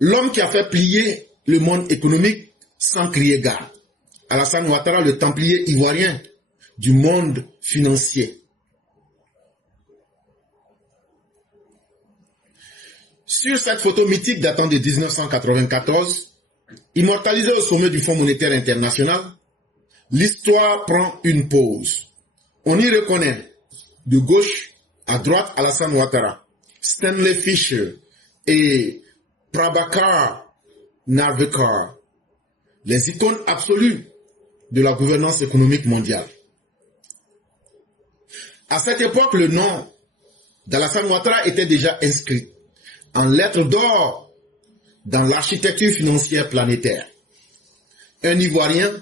l'homme qui a fait plier le monde économique sans crier gare. Alassane Ouattara, le templier ivoirien du monde financier. Sur cette photo mythique datant de 1994, immortalisée au sommet du Fonds monétaire international, l'histoire prend une pause. On y reconnaît de gauche à droite Alassane Ouattara, Stanley Fischer et Prabhakar Narvekar, les icônes absolues de la gouvernance économique mondiale. À cette époque, le nom d'Alassane Ouattara était déjà inscrit en lettres d'or dans l'architecture financière planétaire. Un Ivoirien,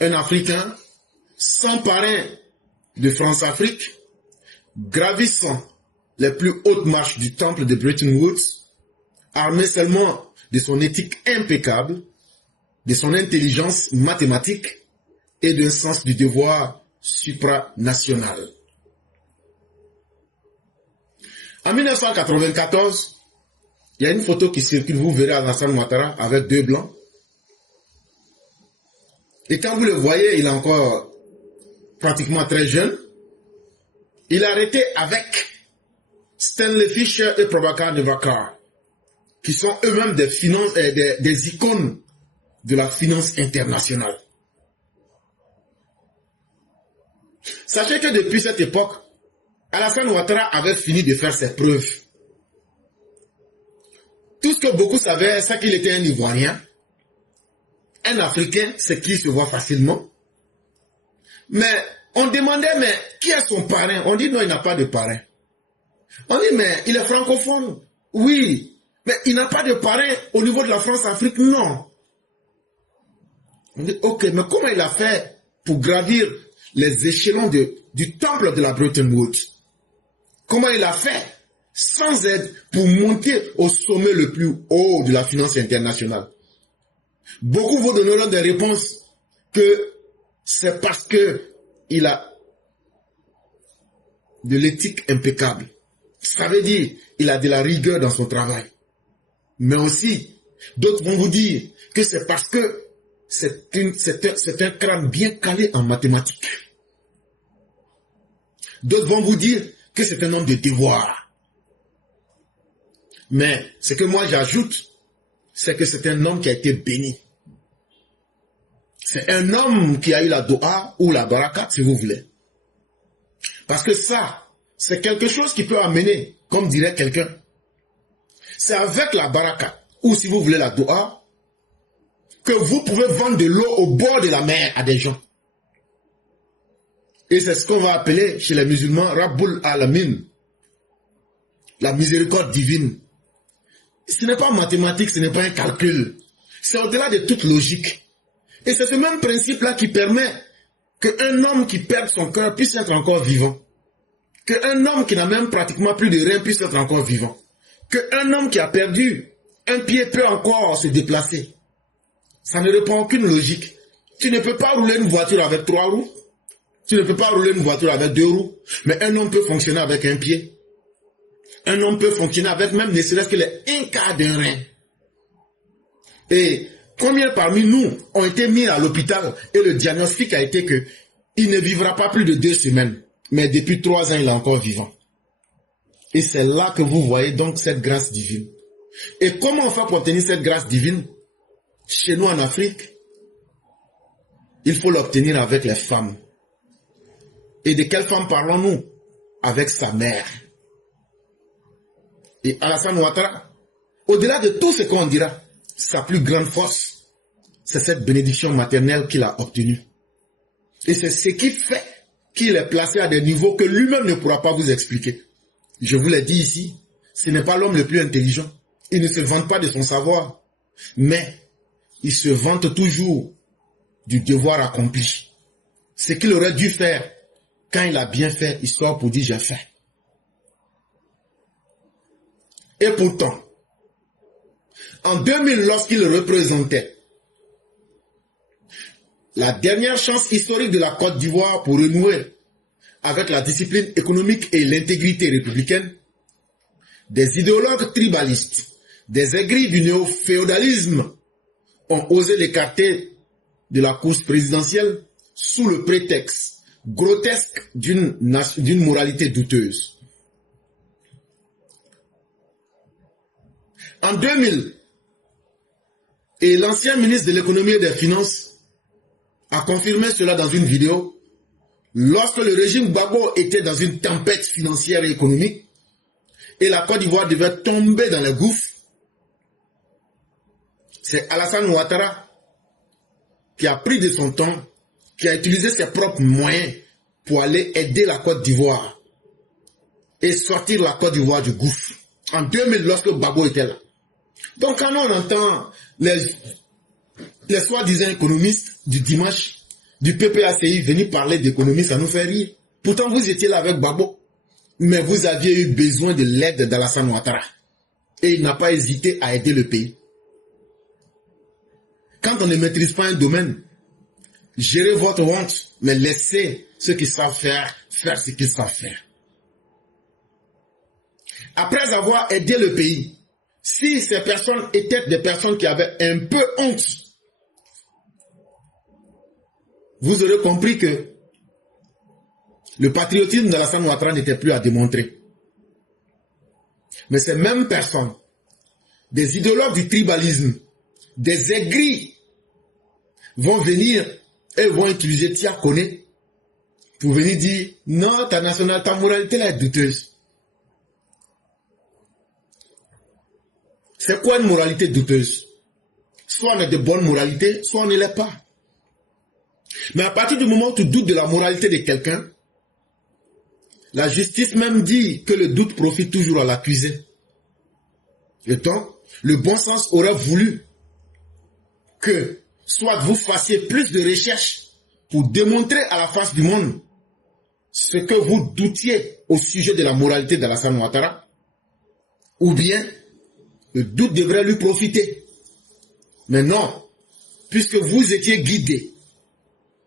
un Africain, sans parrain de France-Afrique, gravissant les plus hautes marches du temple de Bretton Woods, armé seulement de son éthique impeccable, de son intelligence mathématique et d'un sens du devoir supranational. En 1994, il y a une photo qui circule, vous verrez Alassane Ouattara avec deux blancs. Et quand vous le voyez, il est encore pratiquement très jeune. Il est arrêté avec Stanley Fischer et Prabhakar Narvekar, qui sont eux-mêmes des icônes de la finance internationale. Sachez que depuis cette époque, Alassane Ouattara avait fini de faire ses preuves. Tout ce que beaucoup savaient, c'est qu'il était un Ivoirien, un Africain, c'est qui se voit facilement. Mais on demandait, mais qui est son parrain? On dit non, il n'a pas de parrain. On dit, mais il est francophone. Oui, mais il n'a pas de parrain au niveau de la France-Afrique, non. On dit, ok, mais comment il a fait pour gravir les échelons du temple de la Bretton Woods? Comment il a fait sans aide pour monter au sommet le plus haut de la finance internationale? Beaucoup vous donneront des réponses que c'est parce que il a de l'éthique impeccable. Ça veut dire il a de la rigueur dans son travail. Mais aussi, d'autres vont vous dire que c'est parce que c'est un crâne bien calé en mathématiques. D'autres vont vous dire que c'est un homme de devoir. Mais ce que moi j'ajoute, c'est que c'est un homme qui a été béni. C'est un homme qui a eu la doha ou la baraka, si vous voulez. Parce que ça, c'est quelque chose qui peut amener, comme dirait quelqu'un. C'est avec la baraka, ou si vous voulez la doha, que vous pouvez vendre de l'eau au bord de la mer à des gens. Et c'est ce qu'on va appeler chez les musulmans Rabbul Alamin, la miséricorde divine. Ce n'est pas mathématique, ce n'est pas un calcul. C'est au-delà de toute logique. Et c'est ce même principe-là qui permet qu'un homme qui perd son cœur puisse être encore vivant. Qu'un homme qui n'a même pratiquement plus de reins puisse être encore vivant. Qu'un homme qui a perdu un pied peut encore se déplacer. Ça ne répond à aucune logique. Tu ne peux pas rouler une voiture avec 3 roues. Tu ne peux pas rouler une voiture avec 2 roues. Mais un homme peut fonctionner avec un pied. Un homme peut fonctionner avec même ne serait-ce que un quart d'un rein. Et combien parmi nous ont été mis à l'hôpital et le diagnostic a été que il ne vivra pas plus de 2 semaines. Mais depuis 3 ans, il est encore vivant. Et c'est là que vous voyez donc cette grâce divine. Et comment on fait pour obtenir cette grâce divine? Chez nous en Afrique, il faut l'obtenir avec les femmes. Et de quelle femme parlons-nous? Avec sa mère. Et Alassane Ouattara, au-delà de tout ce qu'on dira, sa plus grande force, c'est cette bénédiction maternelle qu'il a obtenue. Et c'est ce qui fait qu'il est placé à des niveaux que lui-même ne pourra pas vous expliquer. Je vous l'ai dit ici, ce n'est pas l'homme le plus intelligent. Il ne se vante pas de son savoir, mais il se vante toujours du devoir accompli. Ce qu'il aurait dû faire, quand il a bien fait, il sort pour dire j'ai fait. Et pourtant, en 2000, lorsqu'il représentait la dernière chance historique de la Côte d'Ivoire pour renouer avec la discipline économique et l'intégrité républicaine, des idéologues tribalistes, des aigris du néo-féodalisme ont osé l'écarter de la course présidentielle sous le prétexte grotesque d'une moralité douteuse. En 2000, et l'ancien ministre de l'économie et des finances a confirmé cela dans une vidéo, lorsque le régime Gbagbo était dans une tempête financière et économique, et la Côte d'Ivoire devait tomber dans les gouffres, c'est Alassane Ouattara qui a pris de son temps, qui a utilisé ses propres moyens pour aller aider la Côte d'Ivoire et sortir la Côte d'Ivoire du gouffre. En 2000, lorsque Gbagbo était là. Donc quand on entend les soi-disant économistes du dimanche, du PPACI venir parler d'économie, ça nous fait rire. Pourtant, vous étiez là avec Gbagbo, mais vous aviez eu besoin de l'aide d'Alassane Ouattara. Et il n'a pas hésité à aider le pays. Quand on ne maîtrise pas un domaine, gérez votre honte, mais laissez ceux qui savent faire ce qu'ils savent faire. Après avoir aidé le pays, si ces personnes étaient des personnes qui avaient un peu honte, vous aurez compris que le patriotisme d'Alassane Ouattara n'était plus à démontrer. Mais ces mêmes personnes, des idéologues du tribalisme, des aigris, vont venir et vont utiliser Tia Koné pour venir dire non, ta moralité là est douteuse. C'est quoi une moralité douteuse? Soit on est de bonne moralité, soit on ne l'est pas. Mais à partir du moment où tu doutes de la moralité de quelqu'un, la justice même dit que le doute profite toujours à l'accusé. Et donc, le bon sens aurait voulu que soit vous fassiez plus de recherches pour démontrer à la face du monde ce que vous doutiez au sujet de la moralité d'Alassane Ouattara, ou bien le doute devrait lui profiter. Mais non, puisque vous étiez guidé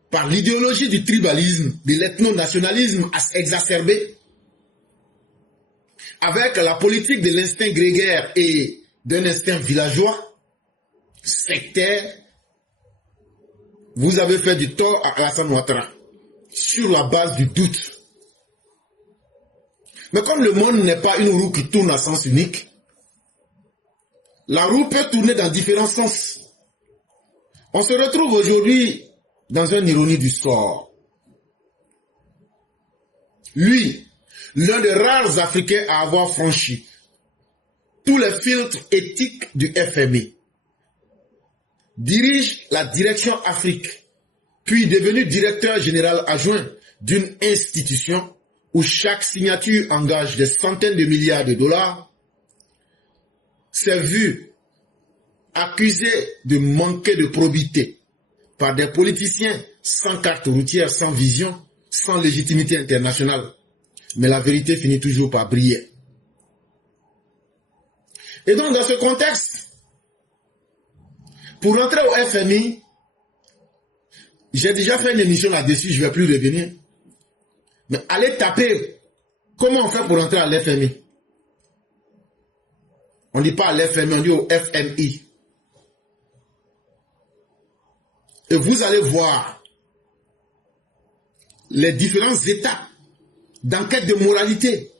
par l'idéologie du tribalisme, de l'ethno-nationalisme exacerbé, avec la politique de l'instinct grégaire et d'un instinct villageois, sectaire, vous avez fait du tort à Alassane Ouattara sur la base du doute. Mais comme le monde n'est pas une roue qui tourne à sens unique, la roue peut tourner dans différents sens. On se retrouve aujourd'hui dans une ironie du sort. Lui, l'un des rares Africains à avoir franchi tous les filtres éthiques du FMI, dirige la direction Afrique, puis devenu directeur général adjoint d'une institution où chaque signature engage des centaines de milliards de dollars, s'est vu accusé de manquer de probité par des politiciens sans carte routière, sans vision, sans légitimité internationale. Mais la vérité finit toujours par briller. Et donc, dans ce contexte, pour rentrer au FMI, j'ai déjà fait une émission là-dessus, je ne vais plus revenir. Mais allez taper comment on fait pour rentrer à l'FMI. On ne dit pas à l'FMI, on dit au FMI. Et vous allez voir les différents étapes d'enquête de moralité.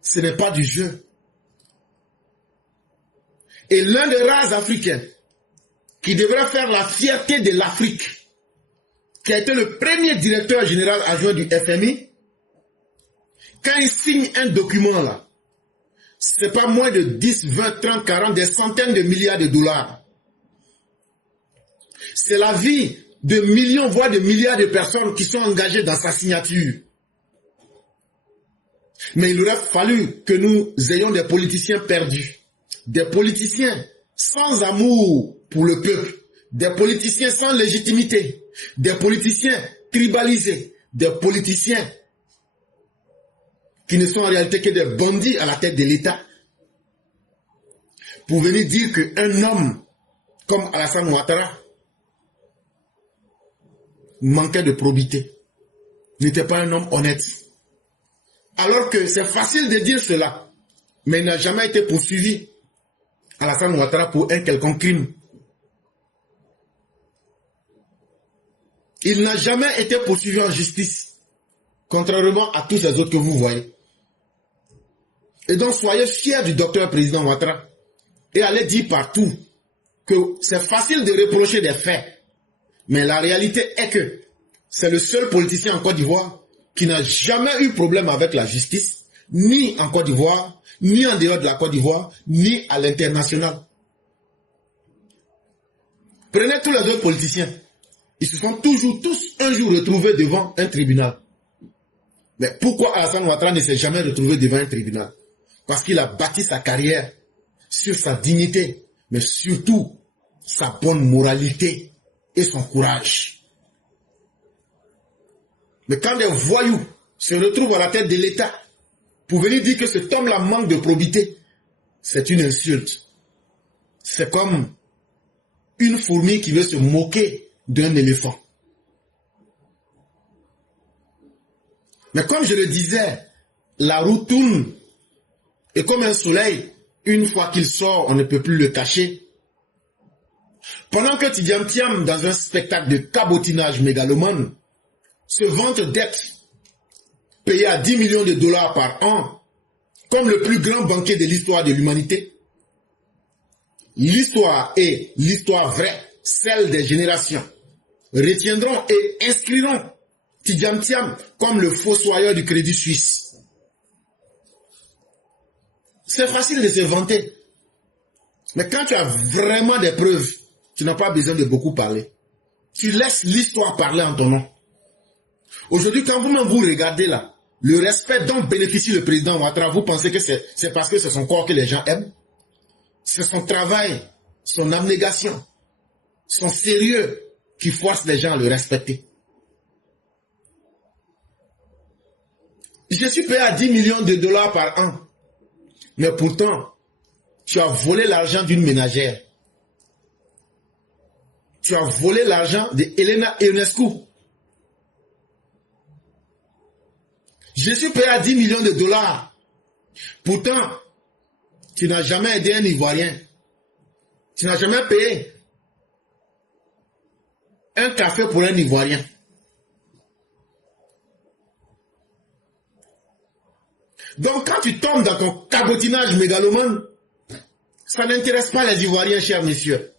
Ce n'est pas du jeu. Et l'un des rares Africains qui devrait faire la fierté de l'Afrique, qui a été le premier directeur général adjoint du FMI, quand il signe un document là, ce n'est pas moins de 10, 20, 30, 40, des centaines de milliards de dollars. C'est la vie de millions, voire de milliards de personnes qui sont engagées dans sa signature. Mais il aurait fallu que nous ayons des politiciens perdus, des politiciens sans amour pour le peuple, des politiciens sans légitimité, des politiciens tribalisés, des politiciens qui ne sont en réalité que des bandits à la tête de l'État, pour venir dire qu'un homme comme Alassane Ouattara manquait de probité, n'était pas un homme honnête. Alors que c'est facile de dire cela, mais il n'a jamais été poursuivi. Alassane Ouattara pour un quelconque crime. Il n'a jamais été poursuivi en justice, contrairement à tous les autres que vous voyez. Et donc soyez fiers du docteur président Ouattara et allez dire partout que c'est facile de reprocher des faits, mais la réalité est que c'est le seul politicien en Côte d'Ivoire qui n'a jamais eu problème avec la justice, ni en Côte d'Ivoire, ni en dehors de la Côte d'Ivoire, ni à l'international. Prenez tous les autres politiciens. Ils se sont toujours tous un jour retrouvés devant un tribunal. Mais pourquoi Alassane Ouattara ne s'est jamais retrouvé devant un tribunal? Parce qu'il a bâti sa carrière sur sa dignité, mais surtout sa bonne moralité et son courage. Mais quand des voyous se retrouvent à la tête de l'État pour venir dire que cet homme-là manque de probité, c'est une insulte. C'est comme une fourmi qui veut se moquer d'un éléphant. Mais comme je le disais, la roue tourne. Et comme un soleil, une fois qu'il sort, on ne peut plus le cacher. Pendant que Tidjam Thiam, dans un spectacle de cabotinage mégalomane, se vante d'être payé à 10 millions de dollars par an, comme le plus grand banquier de l'histoire de l'humanité, l'histoire est l'histoire vraie, celle des générations, retiendront et inscriront Tidjam Thiam comme le fossoyeur du Crédit Suisse. C'est facile de se vanter. Mais quand tu as vraiment des preuves, tu n'as pas besoin de beaucoup parler. Tu laisses l'histoire parler en ton nom. Aujourd'hui, quand vous regardez là, le respect dont bénéficie le président Ouattara, vous pensez que c'est parce que c'est son corps que les gens aiment? C'est son travail, son abnégation, son sérieux qui force les gens à le respecter. Je suis payé à 10 millions de dollars par an. Mais pourtant, tu as volé l'argent d'une ménagère. Tu as volé l'argent de Elena Ionescu. Je suis payé à 10 millions de dollars. Pourtant, tu n'as jamais aidé un Ivoirien. Tu n'as jamais payé un café pour un Ivoirien. Donc quand tu tombes dans ton cabotinage mégalomane, ça n'intéresse pas les Ivoiriens, chers messieurs.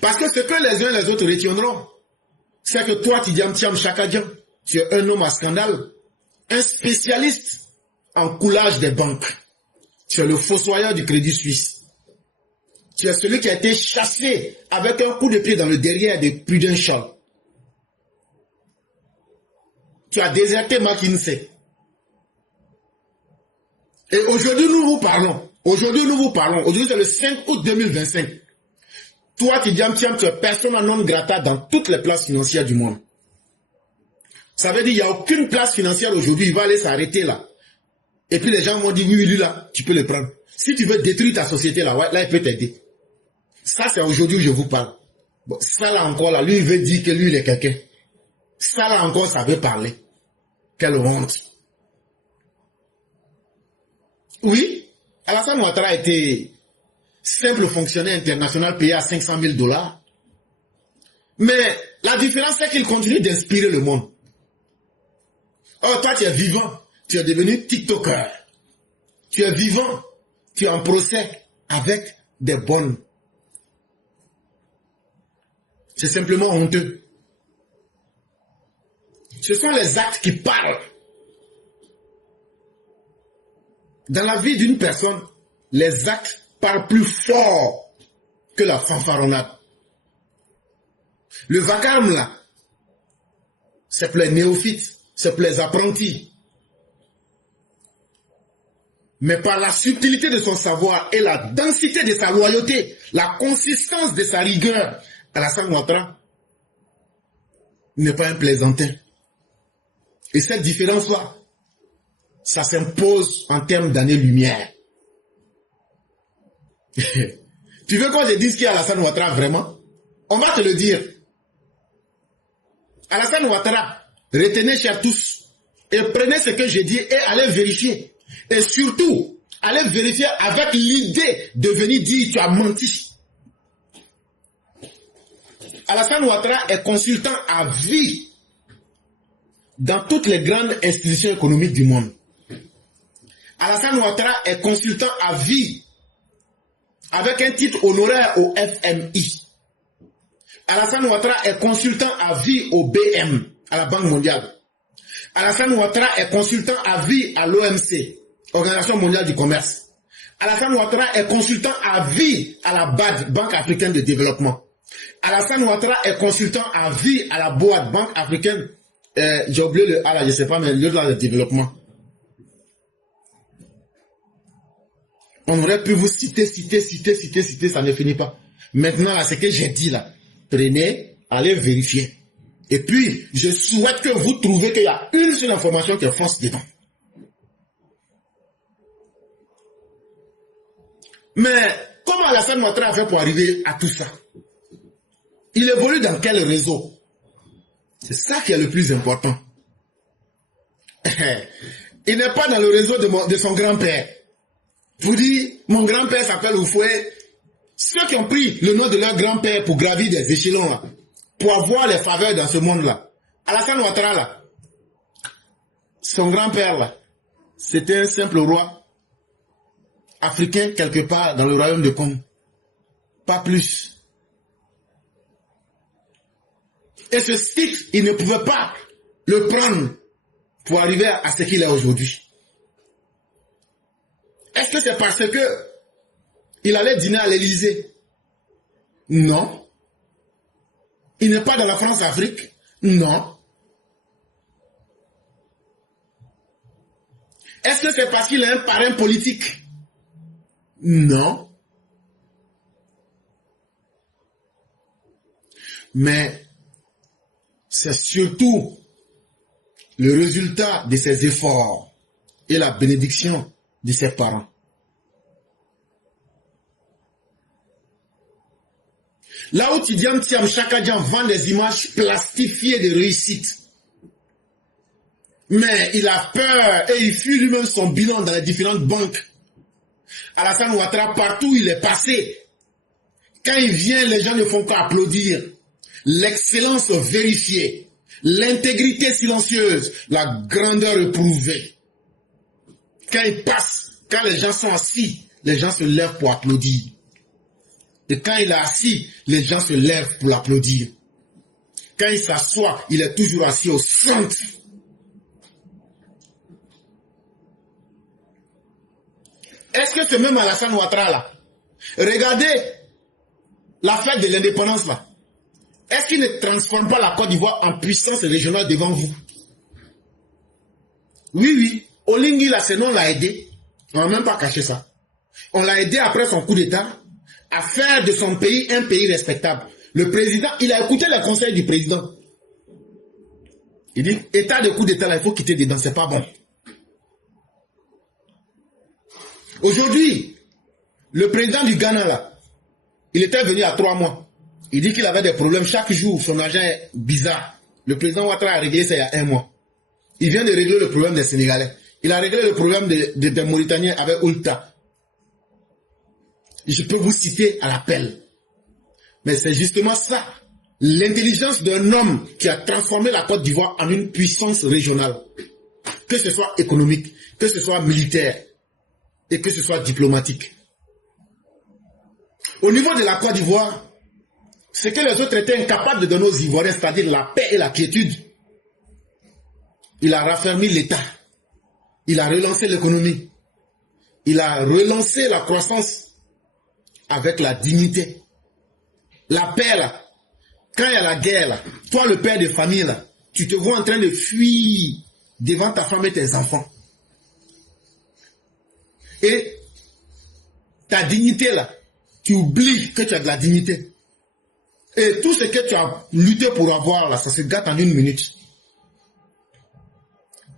Parce que ce que les uns et les autres retiendront, c'est que toi, Tidjam Thiam Chakadian, tu es un homme à scandale, un spécialiste en coulage des banques. Tu es le fossoyeur du Crédit Suisse. Tu es celui qui a été chassé avec un coup de pied dans le derrière de Prudential. Tu as déserté McKinsey. Et aujourd'hui, nous vous parlons. Aujourd'hui, c'est le 5 août 2025. Toi, Tidjam Thiam, tu es persona non grata dans toutes les places financières du monde. Ça veut dire qu'il n'y a aucune place financière aujourd'hui. Il va aller s'arrêter là. Et puis les gens vont dire, oui, lui là, tu peux le prendre. Si tu veux détruire ta société là, ouais, là, il peut t'aider. Ça, c'est aujourd'hui que je vous parle. Bon, ça là encore, là, lui, il veut dire que lui, il est quelqu'un. Ça là encore, ça veut parler. Quelle honte. Oui, Alassane Ouattara était simple fonctionnaire international payé à 500 000 dollars. Mais la différence, c'est qu'il continue d'inspirer le monde. Oh, toi, tu es vivant. Tu es devenu TikToker. Tu es vivant. Tu es en procès avec des bonnes. C'est simplement honteux. Ce sont les actes qui parlent. Dans la vie d'une personne, les actes parlent plus fort que la fanfaronnade. Le vacarme là, c'est pour les néophytes, c'est pour les apprentis. Mais par la subtilité de son savoir et la densité de sa loyauté, la consistance de sa rigueur, Alassane Ouattara n'est pas un plaisantin. Et cette différence-là, ça s'impose en termes d'années-lumière. Tu veux qu'on te dise qui est Alassane Ouattara vraiment? On va te le dire. Alassane Ouattara, retenez chers tous, et prenez ce que j'ai dit et allez vérifier. Et surtout, Allez vérifier avec l'idée de venir dire tu as menti. Alassane Ouattara est consultant à vie dans toutes les grandes institutions économiques du monde. Alassane Ouattara est consultant à vie avec un titre honoraire au FMI. Alassane Ouattara est consultant à vie au BM, à la Banque mondiale. Alassane Ouattara est consultant à vie à l'OMC, Organisation mondiale du commerce. Alassane Ouattara est consultant à vie à la BAD, Banque africaine de développement. Alassane Ouattara est consultant à vie à la BOAD, Banque africaine, j'ai oublié le A là, je sais pas, mais le de développement. On aurait pu vous citer, ça ne finit pas. Maintenant, là, ce que j'ai dit là, prenez, allez vérifier. Et puis, je souhaite que vous trouviez qu'il y a une seule information qui est fausse dedans. Mais, comment Alassane Ouattara a fait pour arriver à tout ça? Il évolue dans quel réseau? C'est ça qui est le plus important. Il n'est pas dans le réseau de son grand-père. Vous dites, mon grand-père s'appelle Oufoué. Ceux qui ont pris le nom de leur grand-père pour gravir des échelons, là, pour avoir les faveurs dans ce monde-là. Alassane Ouattara, là, son grand-père, là, c'était un simple roi africain quelque part dans le royaume de Congo. Pas plus. Et ce titre, il ne pouvait pas le prendre pour arriver à ce qu'il est aujourd'hui. Est-ce que c'est parce que il allait dîner à l'Élysée? Non. Il n'est pas dans la France-Afrique? Non. Est-ce que c'est parce qu'il a un parrain politique? Non. Mais c'est surtout le résultat de ses efforts et la bénédiction de ses parents. Là où Tidiane Thiam Chakadjan vend des images plastifiées de réussite, mais il a peur et il fuit lui-même son bilan dans les différentes banques. Alassane Ouattara, partout où il est passé, quand il vient, les gens ne font qu'applaudir. L'excellence vérifiée, l'intégrité silencieuse, la grandeur éprouvée. Quand il passe, quand les gens sont assis, les gens se lèvent pour applaudir. Et quand il est assis, les gens se lèvent pour l'applaudir. Quand il s'assoit, il est toujours assis au centre. Est-ce que c'est même Alassane Ouattara là? Regardez la fête de l'indépendance là. Est-ce qu'il ne transforme pas la Côte d'Ivoire en puissance régionale devant vous? Oui, oui. Olingi là, ce nom l'a aidé. On n'a même pas caché ça. On l'a aidé après son coup d'État à faire de son pays un pays respectable. Le président, il a écouté les conseils du président. Il dit, état de coup d'État là, il faut quitter dedans, c'est pas bon. Aujourd'hui, le président du Ghana là, il était venu à 3 mois. Il dit qu'il avait des problèmes chaque jour, son argent est bizarre. Le président Ouattara a réglé ça il y a 1 mois. Il vient de régler le problème des Sénégalais. Il a réglé le problème des Mauritaniens avec Oulta. Je peux vous citer à l'appel. Mais c'est justement ça. L'intelligence d'un homme qui a transformé la Côte d'Ivoire en une puissance régionale. Que ce soit économique, que ce soit militaire et que ce soit diplomatique. Au niveau de la Côte d'Ivoire, ce que les autres étaient incapables de donner aux Ivoiriens, c'est-à-dire la paix et la quiétude, il a raffermi l'État. Il a relancé l'économie. Il a relancé la croissance avec la dignité. La paix, là, quand il y a la guerre, là, toi, le père de famille, là, tu te vois en train de fuir devant ta femme et tes enfants. Et ta dignité, là, tu oublies que tu as de la dignité. Et tout ce que tu as lutté pour avoir, là, ça se gâte en 1 minute.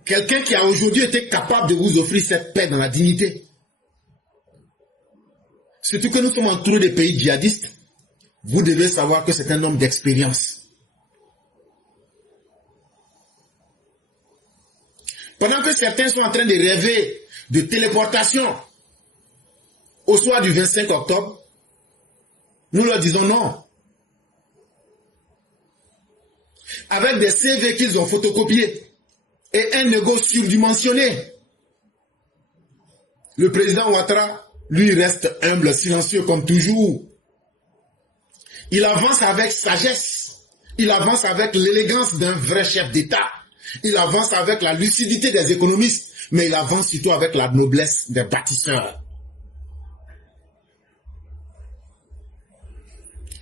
Quelqu'un qui a aujourd'hui été capable de vous offrir cette paix dans la dignité. Surtout que nous sommes entourés des pays djihadistes. Vous devez savoir que c'est un homme d'expérience. Pendant que certains sont en train de rêver de téléportation au soir du 25 octobre, nous leur disons non. Avec des CV qu'ils ont photocopiés et un ego surdimensionné. Le président Ouattara, lui, reste humble, silencieux comme toujours. Il avance avec sagesse. Il avance avec l'élégance d'un vrai chef d'État. Il avance avec la lucidité des économistes, mais il avance surtout avec la noblesse des bâtisseurs.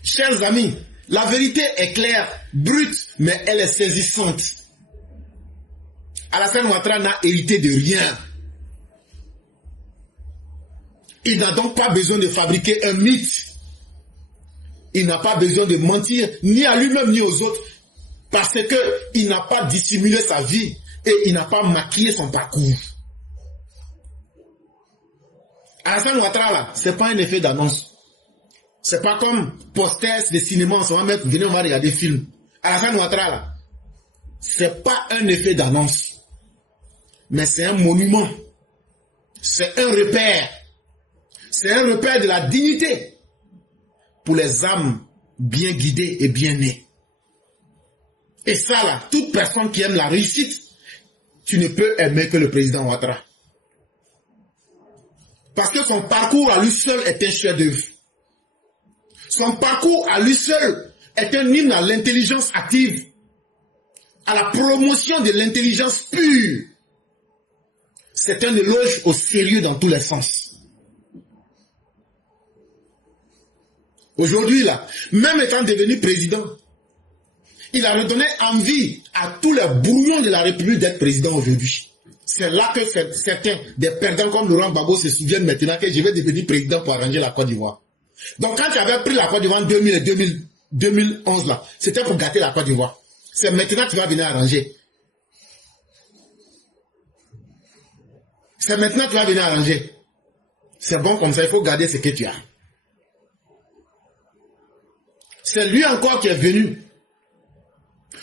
Chers amis, la vérité est claire, brute, mais elle est saisissante. Alassane Ouattara n'a hérité de rien. Il n'a donc pas besoin de fabriquer un mythe. Il n'a pas besoin de mentir, ni à lui-même, ni aux autres, parce qu'il n'a pas dissimulé sa vie et il n'a pas maquillé son parcours. Alassane Ouattara, là, ce n'est pas un effet d'annonce. C'est pas comme posters de cinéma, on va mettre, venez, on va regarder des films. Alassane Ouattara, là, c'est pas un effet d'annonce, mais c'est un monument. C'est un repère. C'est un repère de la dignité pour les âmes bien guidées et bien nées. Et ça, là, toute personne qui aime la réussite, tu ne peux aimer que le président Ouattara. Parce que son parcours à lui seul est un chef-d'œuvre. Son parcours à lui seul est un hymne à l'intelligence active, à la promotion de l'intelligence pure. C'est un éloge au sérieux dans tous les sens. Aujourd'hui, là, même étant devenu président, il a redonné envie à tous les brouillons de la République d'être président aujourd'hui. C'est là que certains des perdants comme Laurent Gbagbo se souviennent maintenant que je vais devenir président pour arranger la Côte d'Ivoire. Donc quand tu avais pris la Côte d'Ivoire en 2000 et 2011, là, c'était pour gâter la Côte d'Ivoire. C'est maintenant que tu vas venir arranger. C'est maintenant que tu vas venir arranger. C'est bon comme ça, il faut garder ce que tu as. C'est lui encore qui est venu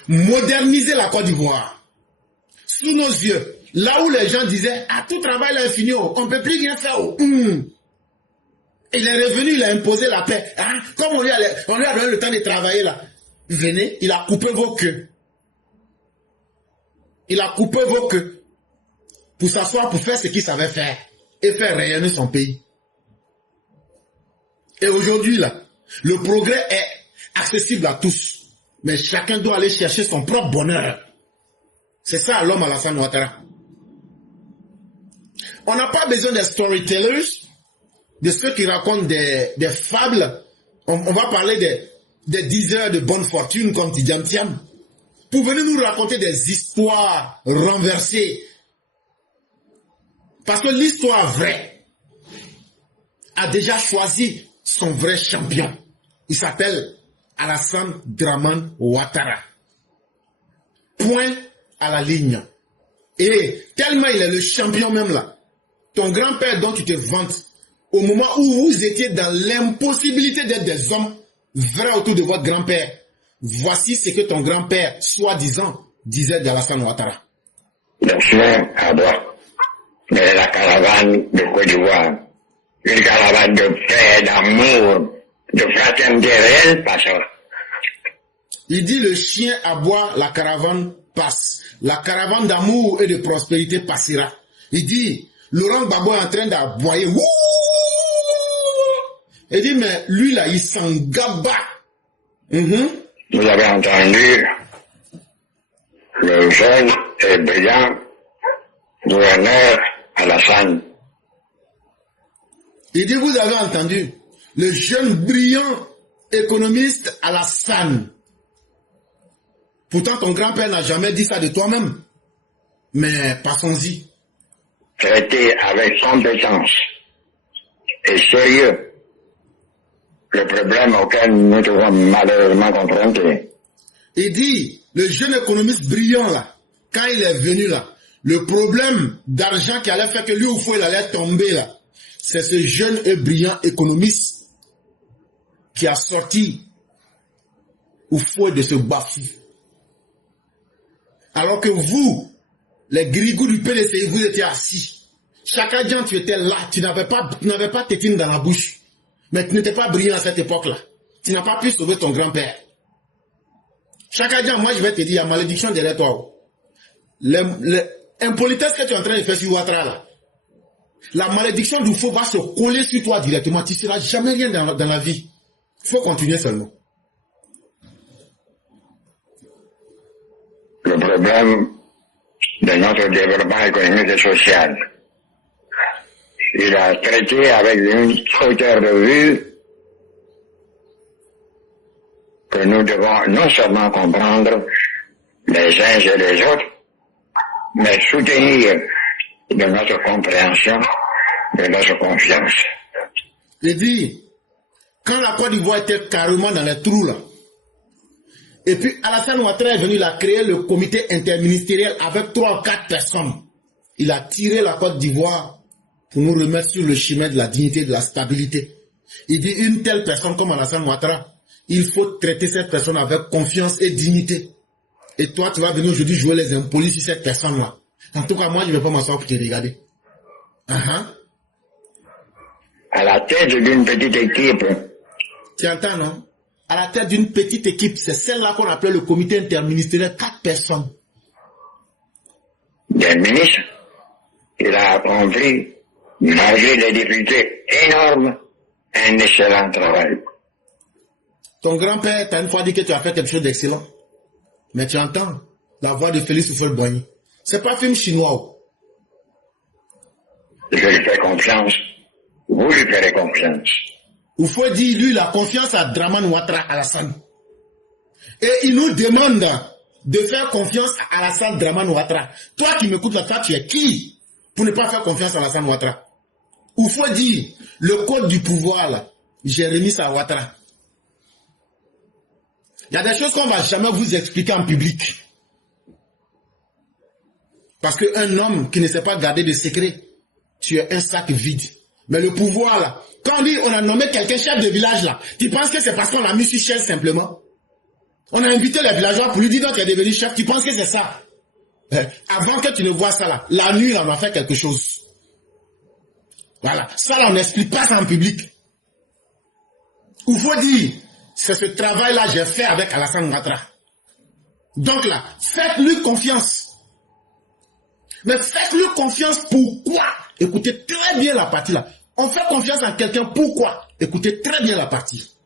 moderniser la Côte d'Ivoire. Sous nos yeux. Là où les gens disaient, ah, tout travail là est fini, on ne peut plus rien faire. Il est revenu, il a imposé la paix. Ah, comme on lui a donné le temps de travailler là. Venez, il a coupé vos queues. Il a coupé vos queues. Pour s'asseoir, pour faire ce qu'il savait faire. Et faire rayonner son pays. Et aujourd'hui là, le progrès est accessible à tous. Mais chacun doit aller chercher son propre bonheur. C'est ça l'homme Alassane Ouattara. On n'a pas besoin des storytellers, de ceux qui racontent des fables. On va parler des diseurs de bonne fortune comme Tidjam Thiam. Pour venir nous raconter des histoires renversées. Parce que l'histoire vraie a déjà choisi son vrai champion. Il s'appelle Alassane Dramane Ouattara. Point à la ligne. Et tellement il est le champion même là. Ton grand-père dont tu te vantes, au moment où vous étiez dans l'impossibilité d'être des hommes vrais autour de votre grand-père, voici ce que ton grand-père, soi-disant, disait d'Alassane Ouattara. Le chien à bois de la caravane de Côte d'Ivoire, une caravane de paix, d'amour, de fraternité réelle passera. Il dit le chien aboie, la caravane passe. La caravane d'amour et de prospérité passera. Il dit, Laurent Gbagbo est en train d'aboyer. Il dit, mais lui là, il s'en gaba. Vous avez entendu le jeune et brillant gouverneur Alassane. Il dit, vous avez entendu le jeune brillant économiste Alassane. Pourtant, ton grand-père n'a jamais dit ça de toi-même. Mais passons-y. Traiter avec compétence et sérieux le problème auquel nous devons malheureusement confrontés. Il dit, le jeune économiste brillant là, quand il est venu là, le problème d'argent qui allait faire que lui au fond il allait tomber là, c'est ce jeune et brillant économiste qui a sorti au fond de ce bafou. Alors que vous, les grigous du PDC, vous étiez assis Chaka Dian, tu étais là, tu n'avais pas tétine dans la bouche. Mais tu n'étais pas brillant à cette époque-là. Tu n'as pas pu sauver ton grand-père. Chaka Dian, moi je vais te dire, il y a malédiction derrière toi. L'impolitesse que tu es en train de faire sur Ouattara là, la malédiction du faux va se coller sur toi directement. Tu ne seras jamais rien dans la vie. Il faut continuer seulement. Le problème de notre développement économique et social, il a traité avec une hauteur de vue que nous devons non seulement comprendre les uns et les autres, mais soutenir de notre compréhension, de notre confiance. Je dis, quand la Côte d'Ivoire était carrément dans les trous là, et puis Alassane Ouattara est venu, il a créé le comité interministériel avec 3 ou 4 personnes. Il a tiré la Côte d'Ivoire pour nous remettre sur le chemin de la dignité, de la stabilité. Il dit, une telle personne comme Alassane Ouattara, il faut traiter cette personne avec confiance et dignité. Et toi, tu vas venir aujourd'hui jouer les impolis sur cette personne-là. En tout cas, moi, je ne vais pas m'asseoir pour te regarder. À la tête d'une petite équipe. Tu entends, non? À la tête d'une petite équipe, c'est celle-là qu'on appelle le comité interministériel, 4 personnes. Des ministres, il a accompli, malgré les difficultés énormes, un excellent travail. Ton grand-père t'a une fois dit que tu as fait quelque chose d'excellent. Mais tu entends la voix de Félix Houphouët-Boigny. C'est pas un film chinois. Je lui fais confiance. Vous lui ferez confiance. Houphouët dit, lui, il a confiance à Dramane Ouattara Alassane. Et il nous demande de faire confiance à Alassane Dramane Ouattara. Toi qui m'écoutes là, toi, tu es qui pour ne pas faire confiance à Alassane Ouattara? Houphouët dit, le code du pouvoir, là, j'ai remis ça à Ouattara. Il y a des choses qu'on ne va jamais vous expliquer en public. Parce qu'un homme qui ne sait pas garder de secret, tu es un sac vide. Mais le pouvoir là, quand on a nommé quelqu'un chef de village là, tu penses que c'est parce qu'on l'a mis sur chaise simplement? On a invité les villageois pour lui dire que tu es devenu chef, tu penses que c'est ça? Avant que tu ne vois ça là, la nuit là, on a fait quelque chose. Voilà, ça là on n'explique pas ça en public. Il faut dire, c'est ce travail là que j'ai fait avec Alassane Ouattara. Donc là, faites-lui confiance. Mais faites-lui confiance pourquoi? Écoutez très bien la partie là. On fait confiance en quelqu'un pourquoi? Écoutez très bien la partie.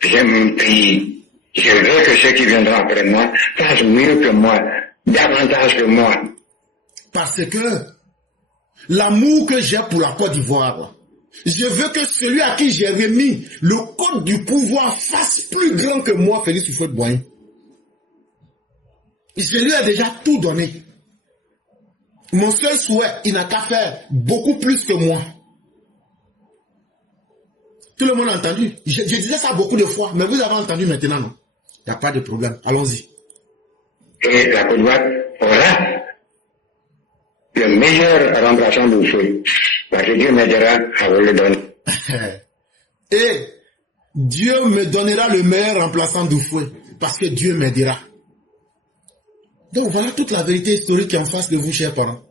J'aime mon pays. Je veux que ceux qui viendront après moi fassent mieux que moi, davantage que moi. Parce que l'amour que j'ai pour la Côte d'Ivoire, je veux que celui à qui j'ai remis le code du pouvoir fasse plus grand que moi, Félix Houphouët-Boigny. Je lui ai déjà tout donné. Mon seul souhait, il n'a qu'à faire beaucoup plus que moi. Tout le monde a entendu. Je disais ça beaucoup de fois, mais vous avez entendu maintenant, non? Il n'y a pas de problème. Allons-y. Et la Côte d'Ivoire aura le meilleur remplaçant du feu. Parce que Dieu m'aidera à vous le donner. Et Dieu me donnera le meilleur remplaçant du feu. Parce que Dieu m'aidera. Donc voilà toute la vérité historique qui est en face de vous, chers parents.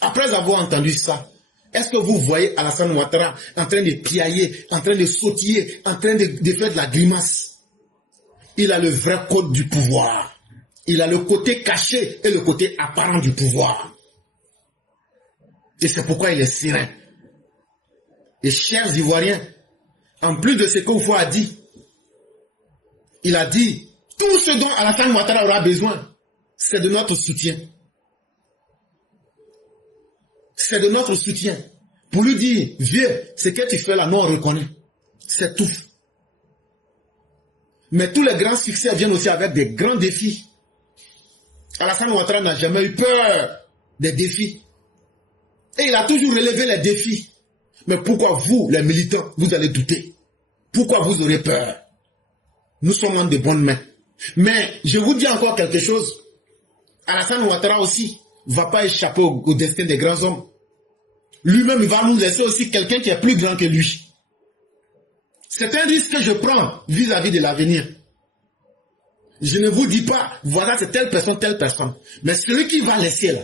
Après avoir entendu ça, est-ce que vous voyez Alassane Ouattara en train de piailler, en train de sautiller, en train de faire de la grimace? Il a le vrai code du pouvoir. Il a le côté caché et le côté apparent du pouvoir. Et c'est pourquoi il est serein. Et chers Ivoiriens, en plus de ce qu'Oufouët a dit, il a dit, tout ce dont Alassane Ouattara aura besoin, c'est de notre soutien. C'est de notre soutien. Pour lui dire, vieux, ce que tu fais là, nous on reconnaît. C'est tout. Mais tous les grands succès viennent aussi avec des grands défis. Alassane Ouattara n'a jamais eu peur des défis. Et il a toujours relevé les défis. Mais pourquoi vous, les militants, vous allez douter? Pourquoi vous aurez peur? Nous sommes en de bonnes mains. Mais je vous dis encore quelque chose. Alassane Ouattara aussi ne va pas échapper au destin des grands hommes. Lui-même, il va nous laisser aussi quelqu'un qui est plus grand que lui. C'est un risque que je prends vis-à-vis de l'avenir. Je ne vous dis pas, voilà, c'est telle personne. Mais celui qui va laisser là.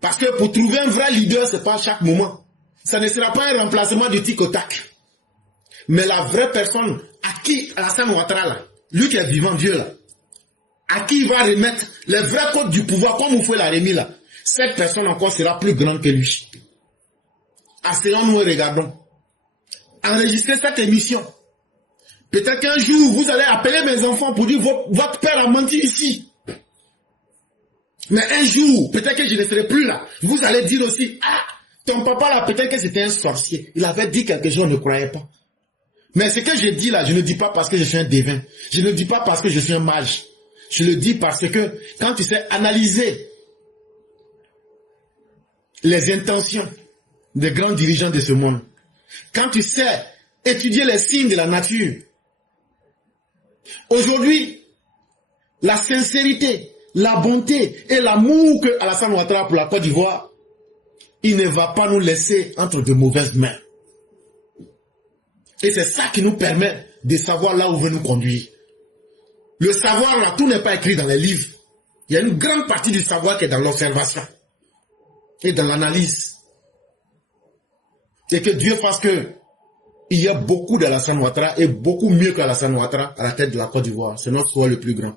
Parce que pour trouver un vrai leader, c'est pas à chaque moment. Ça ne sera pas un remplacement du tic au tac. Mais la vraie personne à qui Alassane Ouattara là, lui qui est vivant, vieux là, à qui il va remettre les vrais codes du pouvoir, comme Oufoué l'a remis là, cette personne encore sera plus grande que lui. Asseyons-nous et regardons. Enregistrez cette émission. Peut-être qu'un jour, vous allez appeler mes enfants pour dire votre père a menti ici. Mais un jour, peut-être que je ne serai plus là. Vous allez dire aussi, ah, ton papa là, peut-être que c'était un sorcier. Il avait dit quelque chose, on ne croyait pas. Mais ce que je dis là, je ne dis pas parce que je suis un devin. Je ne dis pas parce que je suis un mage. Je le dis parce que quand tu sais analyser les intentions des grands dirigeants de ce monde, quand tu sais étudier les signes de la nature, aujourd'hui, la sincérité, la bonté et l'amour que Alassane Ouattara pour la Côte d'Ivoire, il ne va pas nous laisser entre de mauvaises mains. Et c'est ça qui nous permet de savoir là où veut nous conduire. Le savoir là, tout n'est pas écrit dans les livres. Il y a une grande partie du savoir qui est dans l'observation et dans l'analyse. Et que Dieu fasse que il y a beaucoup d'Alassane Ouattara et beaucoup mieux qu'Alassane Ouattara à la tête de la Côte d'Ivoire. C'est notre souhait le plus grand.